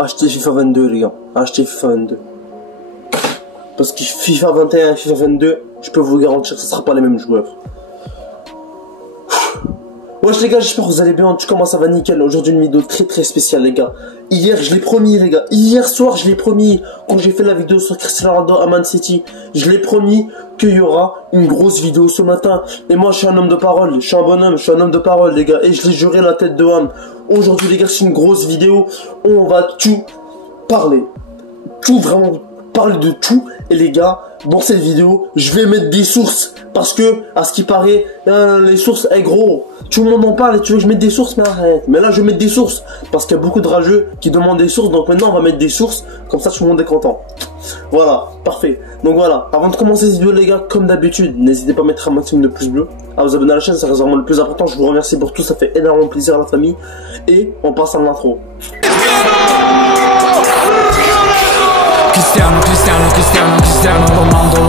achetez FIFA 22 les gars, achetez FIFA 22. Parce que FIFA 21 et FIFA 22, je peux vous garantir que ce ne sera pas les mêmes joueurs. Wesh les gars, j'espère que vous allez bien. En tout cas, moi ça va nickel. Aujourd'hui une vidéo très spéciale les gars. Hier je l'ai promis les gars. Hier soir je l'ai promis. Quand j'ai fait la vidéo sur Cristiano Ronaldo à Man City, je l'ai promis qu'il y aura une grosse vidéo ce matin. Et moi je suis un homme de parole. Je suis un bonhomme, je suis un homme de parole les gars. Et je l'ai juré la tête de âme. Aujourd'hui les gars c'est une grosse vidéo. On va tout parler. Tout vraiment parler de tout. Et les gars, dans cette vidéo, je vais mettre des sources. Parce que, à ce qui paraît, les sources, gros, tout le monde en parle et tu veux que je mette des sources, mais arrête. Mais là, je vais mettre des sources. Parce qu'il y a beaucoup de rageux qui demandent des sources. Donc maintenant, on va mettre des sources. Comme ça, tout le monde est content. Voilà, parfait. Donc voilà, avant de commencer cette vidéo, les gars, comme d'habitude, n'hésitez pas à mettre un maximum de pouces bleus, à vous abonner à la chaîne, ça reste vraiment le plus important. Je vous remercie pour tout, ça fait énormément plaisir à la famille. Et on passe à l'intro. Cristiano Ronaldo.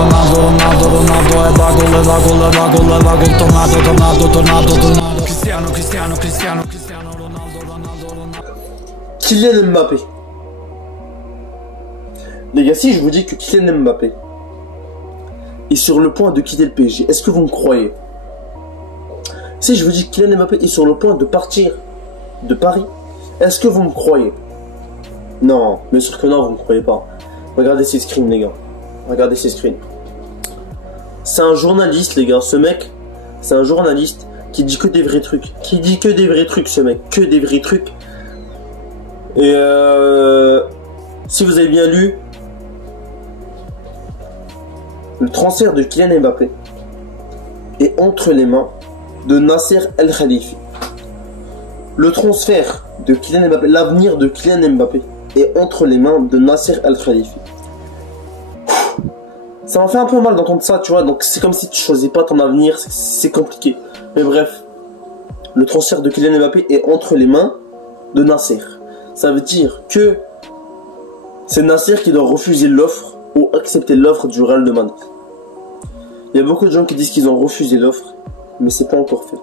Kylian Mbappé. Les gars, si je vous dis que Kylian Mbappé est sur le point de quitter le PSG, est-ce que vous me croyez? Si je vous dis que Kylian Mbappé est sur le point de partir de Paris, est-ce que vous me croyez? Non, bien sûr que non, vous ne me croyez pas. Regardez ces screens les gars. Regardez ces screens. C'est un journaliste les gars. Ce mec, c'est un journaliste qui dit que des vrais trucs. Qui dit que des vrais trucs ce mec. Que des vrais trucs. Et si vous avez bien lu, le transfert de Kylian Mbappé est entre les mains de Nasser El Khelaïfi. Le transfert de Kylian Mbappé, l'avenir de Kylian Mbappé est entre les mains de Nasser El Khelaïfi. Ça m'a fait un peu mal d'entendre ça, tu vois, donc c'est comme si tu choisis pas ton avenir, c'est compliqué. Mais bref, le transfert de Kylian Mbappé est entre les mains de Nasser. Ça veut dire que c'est Nasser qui doit refuser l'offre ou accepter l'offre du Real de Madrid. Il y a beaucoup de gens qui disent qu'ils ont refusé l'offre, mais c'est pas encore fait.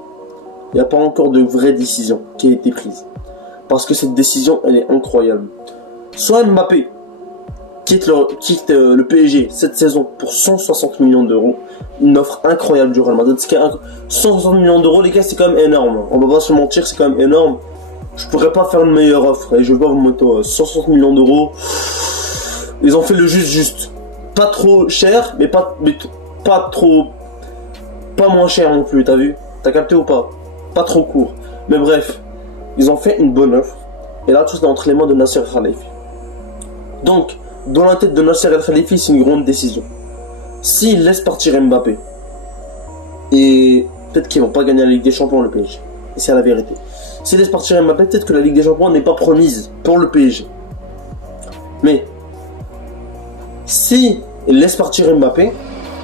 Il n'y a pas encore de vraie décision qui a été prise. Parce que cette décision, elle est incroyable. Soit Mbappé quitte le PSG cette saison pour 160 millions d'euros, une offre incroyable du Real Madrid. 160 millions d'euros, les gars, c'est quand même énorme. On va pas se mentir, c'est quand même énorme. Je pourrais pas faire une meilleure offre. Et je vais pas vous mentir, 160 millions d'euros, ils ont fait le juste. Pas trop cher, mais pas moins cher non plus, t'as vu? T'as capté ou pas? Pas trop court. Mais bref, ils ont fait une bonne offre. Et là, tout est entre les mains de Nasser El Khelaïfi. Donc, dans la tête de Nasser El Khelaïfi, c'est une grande décision. S'il laisse partir Mbappé, et peut-être qu'ils vont pas gagner la Ligue des Champions, le PSG. Et c'est la vérité. S'il laisse partir Mbappé, peut-être que la Ligue des Champions n'est pas promise pour le PSG. Mais, s'il laisse partir Mbappé,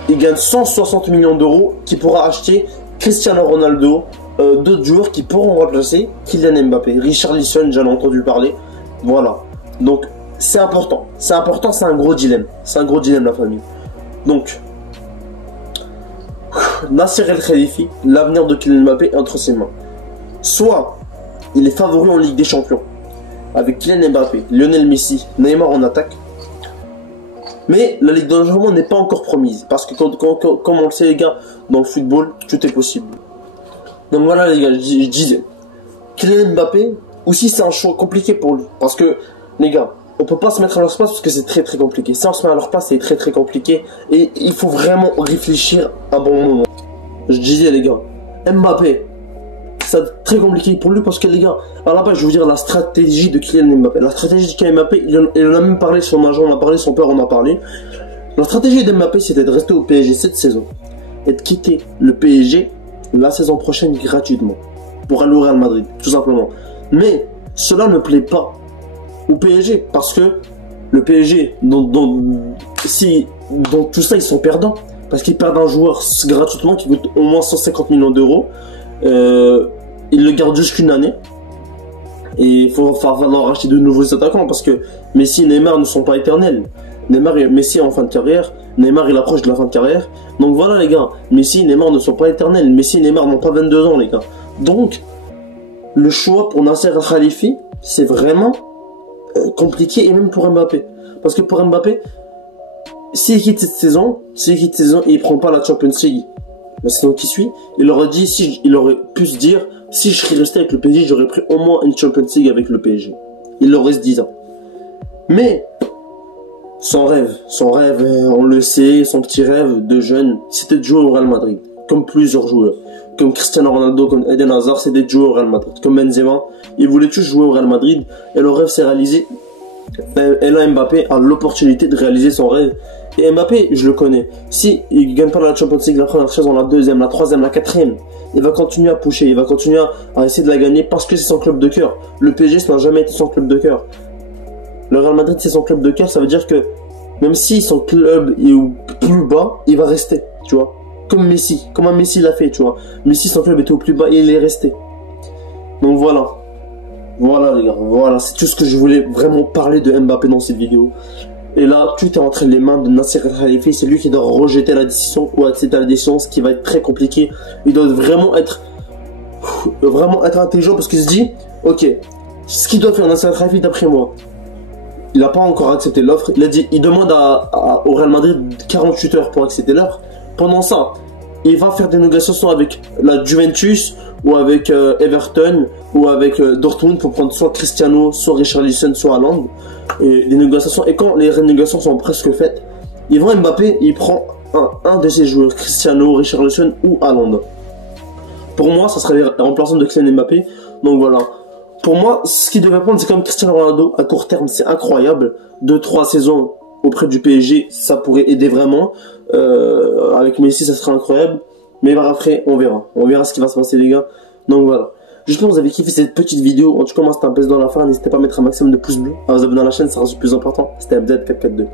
il gagne 160 millions d'euros qui pourra acheter Cristiano Ronaldo, d'autres joueurs qui pourront remplacer Kylian Mbappé. Richarlison, j'en ai entendu parler. Voilà. Donc, c'est important. C'est important, c'est un gros dilemme. C'est un gros dilemme, la famille. Donc, Nasser El Khelaïfi, l'avenir de Kylian Mbappé est entre ses mains. Soit, il est favori en Ligue des Champions, avec Kylian Mbappé, Lionel Messi, Neymar en attaque. Mais la Ligue des Champions n'est pas encore promise. Parce que comme on le sait les gars, dans le football, tout est possible. Donc voilà les gars, je disais, Kylian Mbappé, aussi c'est un choix compliqué pour lui. Parce que, les gars, on peut pas se mettre à leur place parce que c'est très compliqué. Si on se met à leur place, c'est très compliqué. Et il faut vraiment réfléchir un bon moment. Je disais les gars, Mbappé, c'est très compliqué pour lui parce que les gars, à la base je veux dire la stratégie de Kylian Mbappé. La stratégie de Kylian Mbappé, il en a même parlé, son agent en a parlé, son père en a parlé. La stratégie d'Mbappé c'était de rester au PSG cette saison et de quitter le PSG la saison prochaine gratuitement pour aller au Real Madrid, tout simplement. Mais cela ne plaît pas au PSG parce que le PSG, dans tout ça, ils sont perdants parce qu'ils perdent un joueur gratuitement qui coûte au moins 150 millions d'euros. Ils le gardent juste qu'une année et il faut falloir racheter de nouveaux attaquants parce que Messi et Neymar ne sont pas éternels. Neymar et Messi est en fin de carrière, Neymar il approche de la fin de carrière. Donc voilà les gars, Messi et Neymar ne sont pas éternels. Messi et Neymar n'ont pas 22 ans les gars. Donc le choix pour Nasser El Khelaïfi, c'est vraiment compliqué, et même pour Mbappé. Parce que pour Mbappé, s'il quitte cette saison, et il prend pas la Champions League la saison qui suit, il aurait pu se dire, si je serais resté avec le PSG, j'aurais pris au moins une Champions League avec le PSG. Il l'aurait se disant. Mais son rêve, on le sait, son petit rêve de jeune, c'était de jouer au Real Madrid, comme plusieurs joueurs, comme Cristiano Ronaldo, comme Eden Hazard, c'était de jouer au Real Madrid, comme Benzema, il voulait tous jouer au Real Madrid, et le rêve s'est réalisé. Et là, Mbappé a l'opportunité de réaliser son rêve. Et Mbappé, je le connais. Si il gagne pas la Champions League la première saison, la deuxième, la troisième, la quatrième, il va continuer à pusher, il va continuer à essayer de la gagner parce que c'est son club de cœur. Le PSG, ça n'a jamais été son club de cœur. Le Real Madrid, c'est son club de cœur, ça veut dire que même si son club est au plus bas, il va rester, tu vois. Comme Messi, comme un Messi l'a fait, tu vois. Messi, son club était au plus bas et il est resté. Donc voilà. Voilà les gars, voilà, c'est tout ce que je voulais vraiment parler de Mbappé dans cette vidéo. Et là, tout est entre les mains de Nasser Al-Khelaifi, c'est lui qui doit rejeter la décision ou accepter la décision, ce qui va être très compliqué. Il doit vraiment être intelligent parce qu'il se dit, ok, ce qu'il doit faire Nasser Al-Khelaifi d'après moi, il n'a pas encore accepté l'offre, il demande au Real Madrid 48 heures pour accepter l'offre. Pendant ça, il va faire des négociations avec la Juventus ou avec Everton ou avec Dortmund pour prendre soit Cristiano, soit Richarlison, soit Haaland. Et des négociations. Et quand les négociations sont presque faites, il va Mbappé, il prend un de ses joueurs, Cristiano, Richarlison ou Haaland. Pour moi, ça serait les remplaçants de Kylian Mbappé. Donc voilà. Pour moi, ce qu'il devait prendre, c'est comme Cristiano Ronaldo. À court terme, c'est incroyable. 2-3 saisons auprès du PSG, ça pourrait aider vraiment. Avec Messi, ça serait incroyable. Mais après, on verra. On verra ce qui va se passer, les gars. Donc voilà. J'espère que vous avez kiffé cette petite vidéo. En tout cas, moi, c'était un pèse dans la fin. N'hésitez pas à mettre un maximum de pouces bleus, à vous abonner à la chaîne, ça reste le plus important. C'était MZ442.